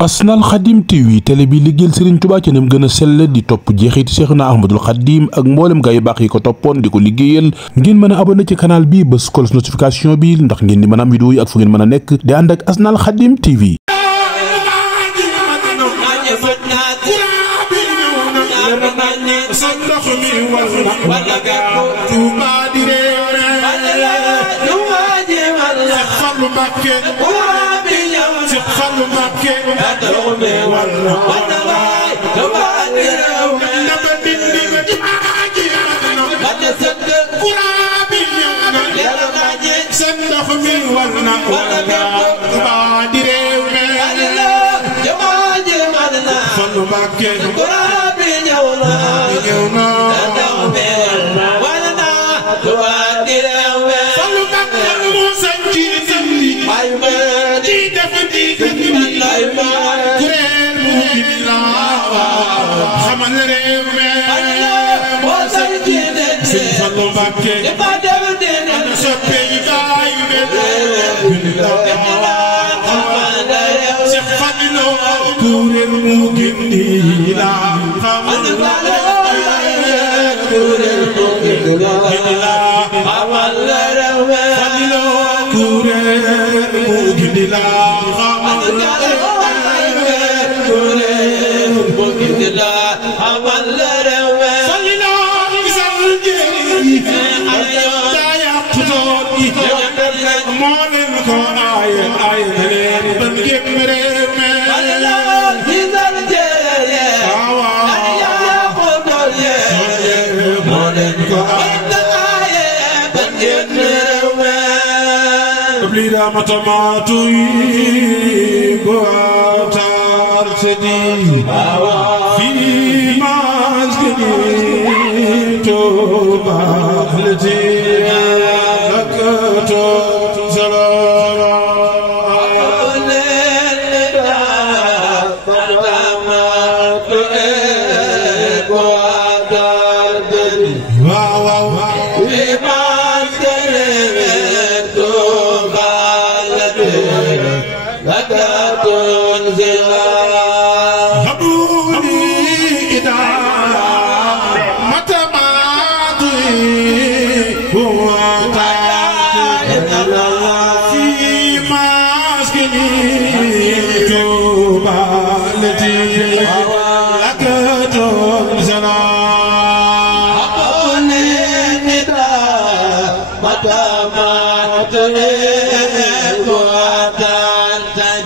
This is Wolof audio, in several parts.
Asnal Khadim TV télé bi liggéeyal Serigne Touba ci nam gën a sell di topp jeexiti Cheikhna Ahmadul Khadim ak mboolem gaa yu baax yi ko toppoon di ko liggéeyal ngeen mën a abonné ci canal bi bës cloche notification bi ndax ngeen di mën a am vidéo yi ak fu ngeen mën a nekk di ànd ak Asnal Khadim TV.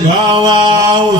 Wow.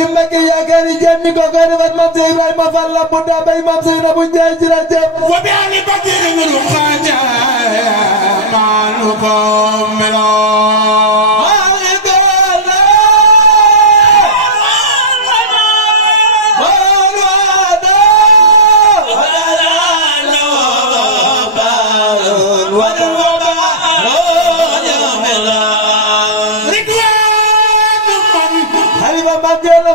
Khadim Mbacké yaakaari jenni ko ko defat Mame Cheikh Ibrahima Fall la bu da bay Mame Cheikh Nabou Ndiaye jërëjëf wa bi ali badri ngul khaja manukum melo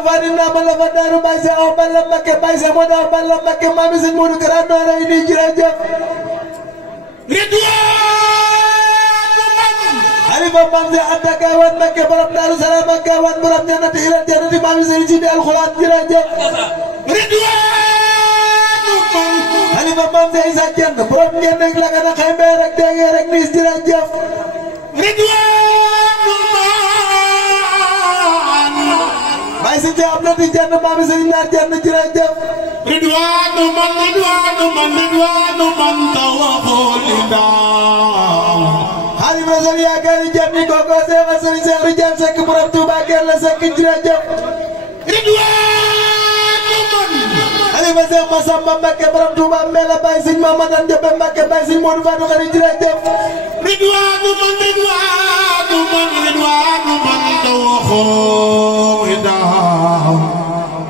Farina bala fadaru bayse aw bala Mbacké bayse modar bala Mbacké mami Serigne Modou Kara Noora ni jërëjëf Halifa Mame Anta Gawane Mbacké borom Darou Salam ak Gawane borom jannati ila jannati mami Serigne Sidi Alxuraan jërëjëf Halifa Mame Issa Diène borom ngeen rek la gana xayme rek dege rek nis jërëjëf Baye Serigne Cheikh Abdou Diène mami Serigne Naar Diène jërëjëf ridwanu man tawakhulinda Xaadimu Rasuul yaakaari Diène koko Cheikh Serigne Cheikh Ridiane Seck borom Touba Kelle Seck jërëjëf ridwanu man Xalifa Cheikh Massamba Mbacké borom Touba Mbella Baye Serigne Mamadou Ndiobé Mbacké Baye Serigne Modou Fatou Khari jërëjëf ridwanu man tawakhulinda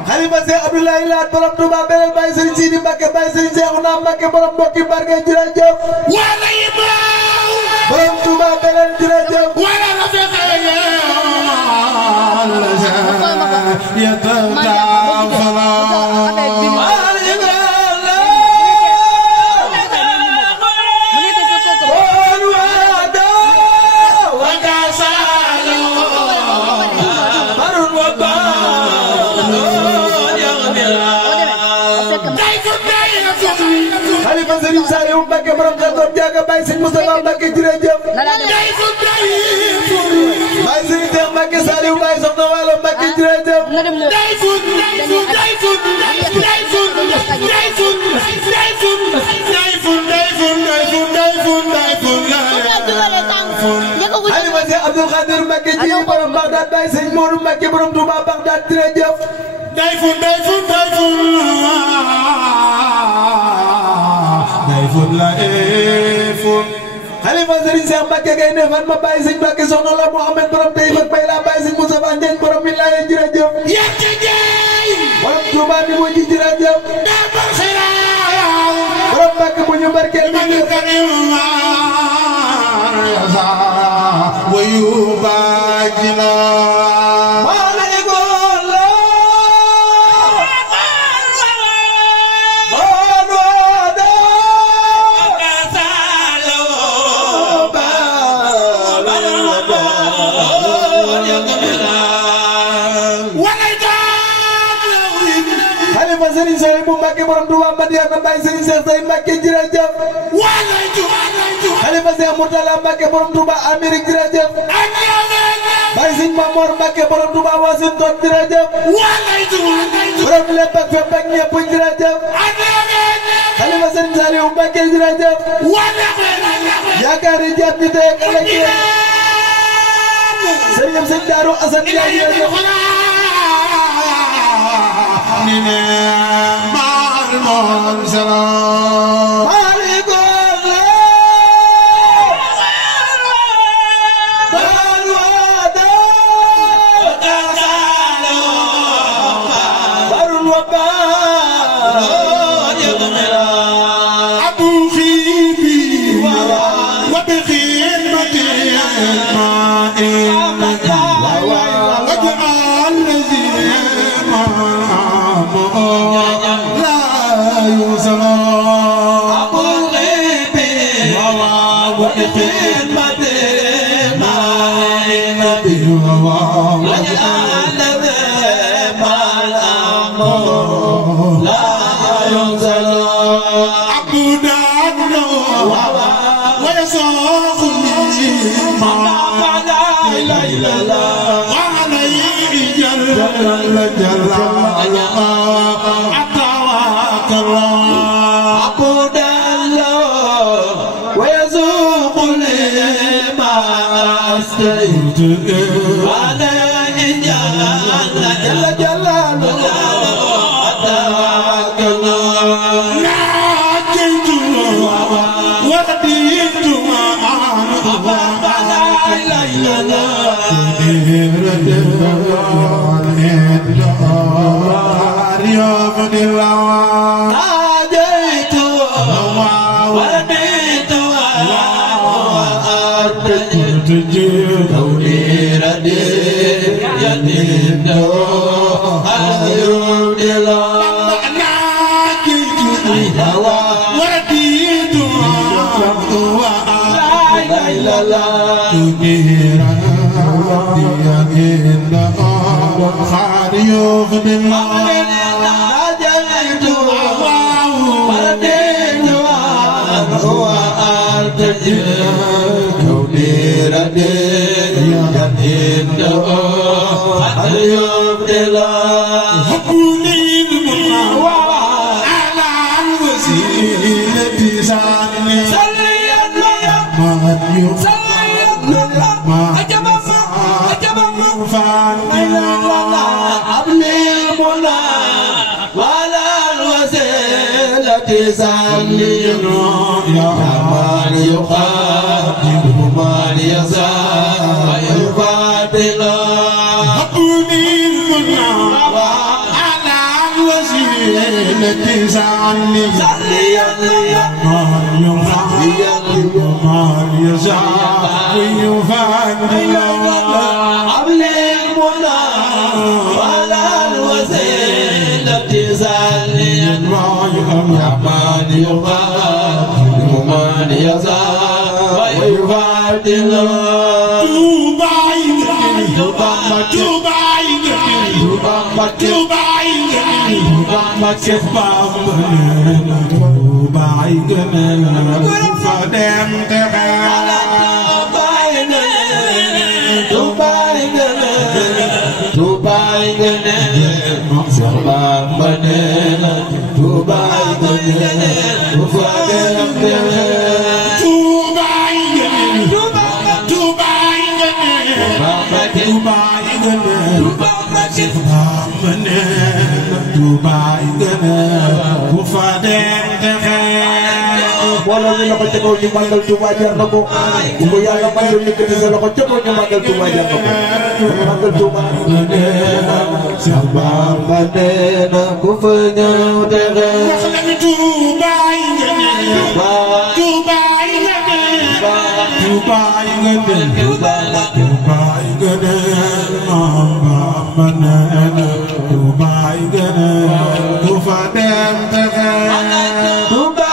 Xalifa Cheikh Abdoulaye Laat borom Touba Belel Baye Serigne Sidi Mbacké Baye Serigne Cheikhouna Mbacké borom Mbokki Barke jërëjëf wala ibrahim borom Touba Belel jërëjëf wala la fekhaya yatafala Xalifa Serigne Saliou Mbacké borom Khalkom Diaga Baye Serigne Moustapha Mbacké jërëjëf Baye Serigne Cheikh Mbacké Saliou Baye Soxna Walo Mbacké jërëjëf Xalifa Cheikh Abdoul Khadir Mbacké ji borom Bagdad Baye Serigne Modou Mbacké borom Touba Bagdad jërëjëf Dayfun la efun Xalifa Serigne Cheikh Mbacké Gaïndé Fatma Baye Serigne Mbacké Soxna la Mohamed borom Taïf ak Bayla Baye Serigne Moustapha Ndiagne borom Wilaya jërëjëf yakka jey borom Touba ni mo ji jërëjëf dabar khira borom Mbacké bu ñu barkeel man karim ya sa wa yubajila Serigne Souhaïbou Mbacké borom Touba Madiana Baye Serigne Cheikh Say Mbacké jërëjëf Xalifa Cheikh Mourtala Mbacké borom Touba Amérique jërëjëf Baye Serigne Mamor Mbacké borom Touba Washington jërëjëf borom lépp ak fépp ak ñëpp jërëjëf Xalifa Serigne Saliou Mbacké jërëjëf yaakaari jàpp ñi tey ak ëllëg Serigne Darou Assane Ndiaye jërëjëf nine mal salam Wala jalla jalalu atawakkalna ناجيت ورديت wala ni loxo ca kaw ñu màggal Touba jar na ko bu ko yàlla may lu yëkkati sa loxo ca kaw ñu màggal Touba jar na ko màggal Touba Cheikh Bamba nee na ku fa ñëw texe wax nañu Touba yi nga ne Touba yi nga ne Touba yi nga ne Touba yi nga ne Maam Bamba nee na Touba yi nga ne ku fa dem texe Touba